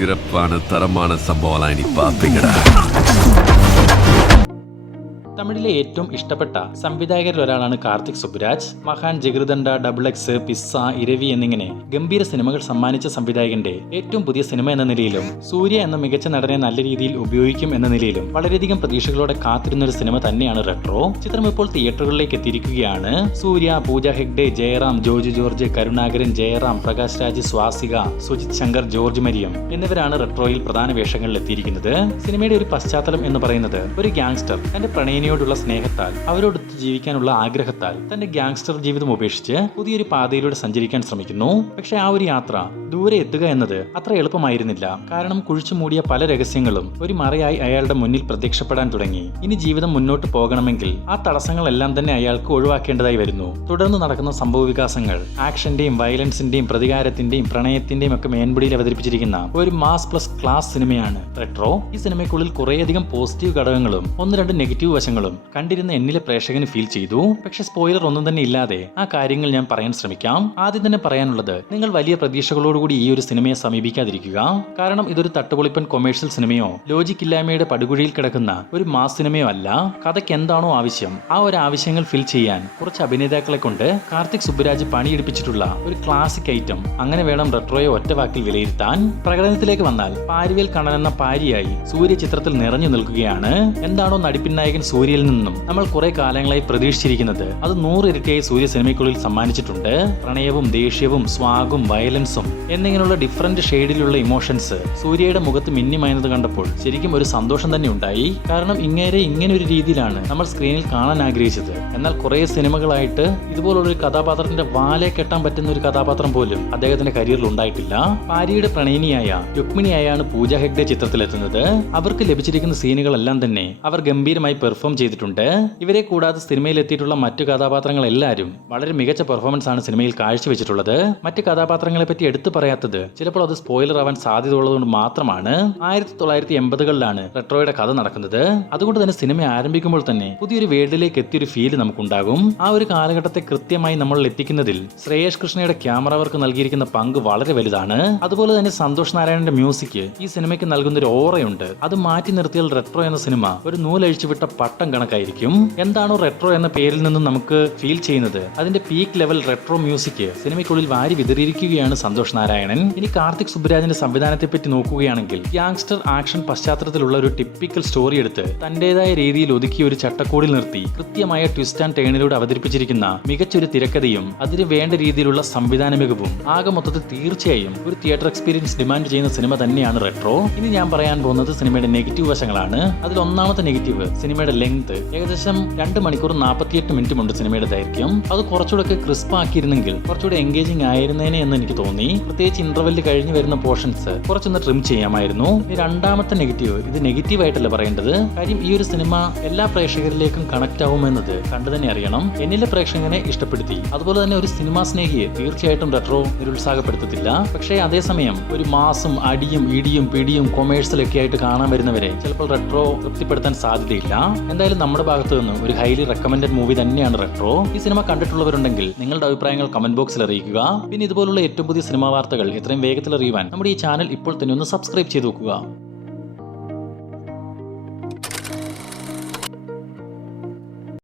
சிறப்பான தரமான சம்பவம் இனி பாப்பீங்கடா. തമിഴിലെ ഏറ്റവും ഇഷ്ടപ്പെട്ട സംവിധായകരിൽ ഒരാളാണ് കാർത്തിക് സുബ്രാജ്. മഹാൻ, ജഗൃദണ്ഡ, ഡബിൾ എക്സ്, പിസ്സ, ഇരവി എന്നിങ്ങനെ ഗംഭീര സിനിമകൾ സമ്മാനിച്ച സംവിധായകന്റെ ഏറ്റവും പുതിയ സിനിമ എന്ന നിലയിലും സൂര്യ എന്ന മികച്ച നടനെ നല്ല രീതിയിൽ ഉപയോഗിക്കും എന്ന നിലയിലും വളരെയധികം പ്രതീക്ഷകളോടെ കാത്തിരുന്ന ഒരു സിനിമ തന്നെയാണ് റെട്രോ. ചിത്രം ഇപ്പോൾ തിയേറ്ററുകളിലേക്ക് എത്തിയിരിക്കുകയാണ്. സൂര്യ, പൂജ ഹെഗ്ഡെ, ജയറാം, ജോജു ജോർജ്, കരുണാകരൻ, ജയറാം, പ്രകാശ് രാജ്, സ്വാസിക, സുജിത് ശങ്കർ, ജോർജ് മരിയം എന്നിവരാണ് റെട്രോയിൽ പ്രധാന വേഷങ്ങളിൽ എത്തിയിരിക്കുന്നത്. സിനിമയുടെ ഒരു പശ്ചാത്തലം എന്ന് പറയുന്നത് ഒരു ഗ്യാങ്സ്റ്റർ തന്റെ പ്രണയിനിയോടുള്ള സ്നേഹത്താൽ അവരോടൊത്ത് ജീവിക്കാനുള്ള ആഗ്രഹത്താൽ തന്റെ ഗ്യാങ്സ്റ്റർ ജീവിതം ഉപേക്ഷിച്ച് പുതിയൊരു പാതയിലൂടെ സഞ്ചരിക്കാൻ ശ്രമിക്കുന്നു. പക്ഷെ ആ ഒരു യാത്ര ദൂരെ എത്തുക എന്നത് അത്ര എളുപ്പമായിരുന്നില്ല. കാരണം കുഴിച്ചു മൂടിയ പല രഹസ്യങ്ങളും ഒരു മറയായി അയാളുടെ മുന്നിൽ പ്രത്യക്ഷപ്പെടാൻ തുടങ്ങി. ഇനി ജീവിതം മുന്നോട്ട് പോകണമെങ്കിൽ ആ തടസ്സങ്ങളെല്ലാം തന്നെ അയാൾക്ക് ഒഴിവാക്കേണ്ടതായി വരുന്നു. തുടർന്ന് നടക്കുന്ന സംഭവ വികാസങ്ങൾ ആക്ഷന്റെയും വയലൻസിന്റെയും പ്രതികാരത്തിന്റെയും പ്രണയത്തിന്റെയും ഒക്കെ മേൻപിടിയിൽ അവതരിപ്പിച്ചിരിക്കുന്ന ഒരു മാസ് പ്ലസ് ക്ലാസ് സിനിമയാണ് റെട്രോ. ഈ സിനിമയ്ക്കുള്ളിൽ കുറേയധികം പോസിറ്റീവ് ഘടകങ്ങളും ഒന്ന് രണ്ട് നെഗറ്റീവ് വശങ്ങളും കണ്ടിരുന്ന എന്നിലെ പ്രേക്ഷകന് ഫീൽ ചെയ്തു. പക്ഷെ സ്പോയിലർ ഒന്നും തന്നെ ഇല്ലാതെ ആ കാര്യങ്ങൾ ഞാൻ പറയാൻ ശ്രമിക്കാം. ആദ്യം തന്നെ പറയാനുള്ളത്, നിങ്ങൾ വലിയ പ്രതീക്ഷകളോടുകൂടി ഈ ഒരു സിനിമയെ സമീപിക്കാതിരിക്കുക. കാരണം ഇതൊരു തട്ടുപൊളിപ്പൻ കൊമേഴ്ഷ്യൽ സിനിമയോ ലോജിക് ഇല്ലായ്മയുടെ പടുകുഴിയിൽ കിടക്കുന്ന ഒരു മാസ് സിനിമയോ അല്ല. കഥയ്ക്ക് എന്താണോ ആവശ്യം ആ ഒരു ആവശ്യങ്ങൾ ഫിൽ ചെയ്യാൻ കുറച്ച് അഭിനേതാക്കളെ കൊണ്ട് കാർത്തിക് സുബ്രാജ് പണിയെടുപ്പിച്ചിട്ടുള്ള ഒരു ക്ലാസിക് ഐറ്റം. അങ്ങനെ വേണം റെട്രോയെ ഒറ്റ വാക്കിൽ വിലയിരുത്താൻ. പ്രകടനത്തിലേക്ക് വന്നാൽ പാരിവേൽ കണ്ണൻ എന്ന പാരിയായി സൂര്യ ചിത്രത്തിൽ നിറഞ്ഞു നിൽക്കുകയാണ്. എന്താണോ നടിപ്പിൻ നായകൻ സൂര്യയിൽ നിന്നും നമ്മൾ കുറെ കാലങ്ങളായി പ്രതീക്ഷിച്ചിരിക്കുന്നത് അത് 100 ഇരട്ടിയായി സൂര്യ സിനിമയ്ക്കുള്ളിൽ സമ്മാനിച്ചിട്ടുണ്ട്. പ്രണയവും ദേഷ്യവും സ്വാഗും വയലൻസും എന്നിങ്ങനെയുള്ള ഡിഫറന്റ് ഷെയ്ഡിലുള്ള ഇമോഷൻസ് സൂര്യയുടെ മുഖത്ത് മിന്നിമയന്നത് കണ്ടപ്പോൾ ശരിക്കും ഒരു സന്തോഷം തന്നെ ഉണ്ടായി. കാരണം ഇങ്ങനെ ഒരു രീതിയിലാണ് നമ്മൾ സ്ക്രീനിൽ കാണാൻ ആഗ്രഹിച്ചത്. എന്നാൽ കുറെ സിനിമകളായിട്ട് ഇതുപോലുള്ള ഒരു കഥാപാത്രത്തിന്റെ വാലെ കെട്ടാൻ പറ്റുന്ന ഒരു കഥാപാത്രം പോലും അദ്ദേഹത്തിന്റെ കരിയറിൽ ഉണ്ടായിട്ടില്ല. പാരിയുടെ പ്രണയിനിയായ രുക്മിണിയായാണ് പൂജ ഹെഗ്ഡെ ചിത്രത്തിലെത്തുന്നത്. അവർക്ക് ലഭിച്ചിരിക്കുന്ന സീനുകളെല്ലാം തന്നെ അവർ ഗംഭീരമായി പെർഫോം ചെയ്തിട്ടുണ്ട്. ഇവരെ കൂടാതെ സിനിമയിൽ എത്തിയിട്ടുള്ള മറ്റു കഥാപാത്രങ്ങൾ എല്ലാവരും വളരെ മികച്ച പെർഫോമൻസ് ആണ് സിനിമയിൽ കാഴ്ചവെച്ചിട്ടുള്ളത്. മറ്റു കഥാപാത്രങ്ങളെ പറ്റി എടുത്തു പറയാത്തത് ചിലപ്പോൾ അത് സ്പോയിലർ ആവാൻ സാധ്യതയുള്ളതുകൊണ്ട് മാത്രമാണ്. 1980കളിലാണ് റെട്രോയുടെ കഥ നടക്കുന്നത്. അതുകൊണ്ട് തന്നെ സിനിമ ആരംഭിക്കുമ്പോൾ തന്നെ പുതിയൊരു വേൾഡിലേക്ക് എത്തിയൊരു ഫീൽ നമുക്കുണ്ടാകും. ആ ഒരു കാലഘട്ടത്തെ കൃത്യമായി നമ്മളിൽ എത്തിക്കുന്നതിൽ ശ്രേയസ് കൃഷ്ണയുടെ ക്യാമറ വർക്ക് നൽകിയിരിക്കുന്ന പങ്ക് വളരെ വലുതാണ്. അതുപോലെ തന്നെ സന്തോഷ് നാരായണന്റെ മ്യൂസിക് ഈ സിനിമയ്ക്ക് നൽകുന്ന ഒരു ഓറയുണ്ട്. അത് മാറ്റി നിർത്തിയാൽ റെട്രോ എന്ന സിനിമ ഒരു നൂലഴിച്ചുവിട്ട പട്ടം കണക്കായിരിക്കും. എന്താണോ റെട്രോ എന്ന പേരിൽ നിന്നും നമുക്ക് ഫീൽ ചെയ്യുന്നത് അതിന്റെ പീക്ക് ലെവൽ റെട്രോ മ്യൂസിക് സിനിമയ്ക്കുള്ളിൽ വാരി വിതറിയിരിക്കുകയാണ് സന്തോഷ് നാരായണൻ. ഇനി കാർത്തിക് സുബ്രാജിന്റെ സംവിധാനത്തെ പറ്റി നോക്കുകയാണെങ്കിൽ ഗ്യാങ്സ്റ്റർ ആക്ഷൻ പശ്ചാത്തലത്തിലുള്ള ഒരു ടിപ്പിക്കൽ സ്റ്റോറി എടുത്ത് തന്റേതായ രീതിയിൽ ഒതുക്കിയ ഒരു ചട്ടക്കൂടിൽ നിർത്തി കൃത്യമായ ട്വിസ്റ്റ് ആൻഡ് ടേണിലൂടെ അവതരിപ്പിച്ചിരിക്കുന്ന മികച്ചൊരു തിരക്കഥയും അതിന് വേണ്ട രീതിയിലുള്ള സംവിധാന മികവും ആകെ മൊത്തത്തിൽ തീർച്ചയായും ഒരു തിയേറ്റർ എക്സ്പീരിയൻസ് ഡിമാൻഡ് ചെയ്യുന്ന സിനിമ തന്നെയാണ് റെട്രോ. ഇനി ഞാൻ പറയാൻ പോകുന്നത് സിനിമയുടെ നെഗറ്റീവ് വശങ്ങളാണ്. അതിൽ ഒന്നാമത്തെ നെഗറ്റീവ് സിനിമയുടെ ലെങ്ത്. ഏകദേശം 2 മണിക്കൂർ 48 മിനിറ്റുമുണ്ട് സിനിമയുടെ ദൈർഘ്യം. അത് കുറച്ചുകൂടെ ക്രിസ്പ് ആക്കിയിരുന്നെങ്കിൽ കുറച്ചുകൂടെ എൻഗേജിംഗ് ആയിരുന്നേനെ എന്ന് എനിക്ക് തോന്നി. പ്രത്യേകിച്ച് ഇന്റർവെല്ലിൽ കഴിഞ്ഞു വരുന്ന പോർഷൻസ് കുറച്ചൊന്ന് ട്രിം ചെയ്യാമായിരുന്നു. രണ്ടാമത്തെ നെഗറ്റീവ്, ഇത് നെഗറ്റീവ് ആയിട്ടല്ല പറയേണ്ടത്. കാര്യം ഈ ഒരു സിനിമ എല്ലാ പ്രേക്ഷകരിലേക്കും കണക്ട് ആവുമെന്നത് കണ്ടു തന്നെ അറിയണം. എന്നിലെ പ്രേക്ഷകനെ ഇഷ്ടപ്പെടുത്തി. അതുപോലെ തന്നെ ഒരു സിനിമാ സ്നേഹിയെ തീർച്ചയായിട്ടും റെട്രോ നിരുത്സാഹപ്പെടുത്തത്തില്ല. പക്ഷേ അതേസമയം ഒരു മാസും അടിയും ഇടിയും പിടിയും കൊമേഴ്സ്യലൊക്കെ ആയിട്ട് കാണാൻ വരുന്നവരെ ചിലപ്പോൾ റെട്രോ തൃപ്തിപ്പെടുത്താൻ സാധ്യതയില്ല. എന്തായാലും നമ്മുടെ ഭാഗത്ത് നിന്ന് ഒരു ഹൈലി റെക്കമെൻഡഡ് മൂവി തന്നെയാണ് റെട്രോ. ഈ സിനിമ കണ്ടിട്ടുള്ളവരുണ്ടെങ്കിൽ നിങ്ങളുടെ അഭിപ്രായങ്ങൾ കമന്റ് ബോക്സിൽ അറിയിക്കുക. പിന്നെ ഇതുപോലുള്ള ഏറ്റവും പുതിയ സിനിമാ വാർത്തകൾ എത്രയും വേഗത്തിൽ അറിയുവാൻ നമ്മുടെ ഈ ചാനൽ ഇപ്പോൾ തന്നെ ഒന്ന് സബ്സ്ക്രൈബ് ചെയ്ത് നോക്കുക.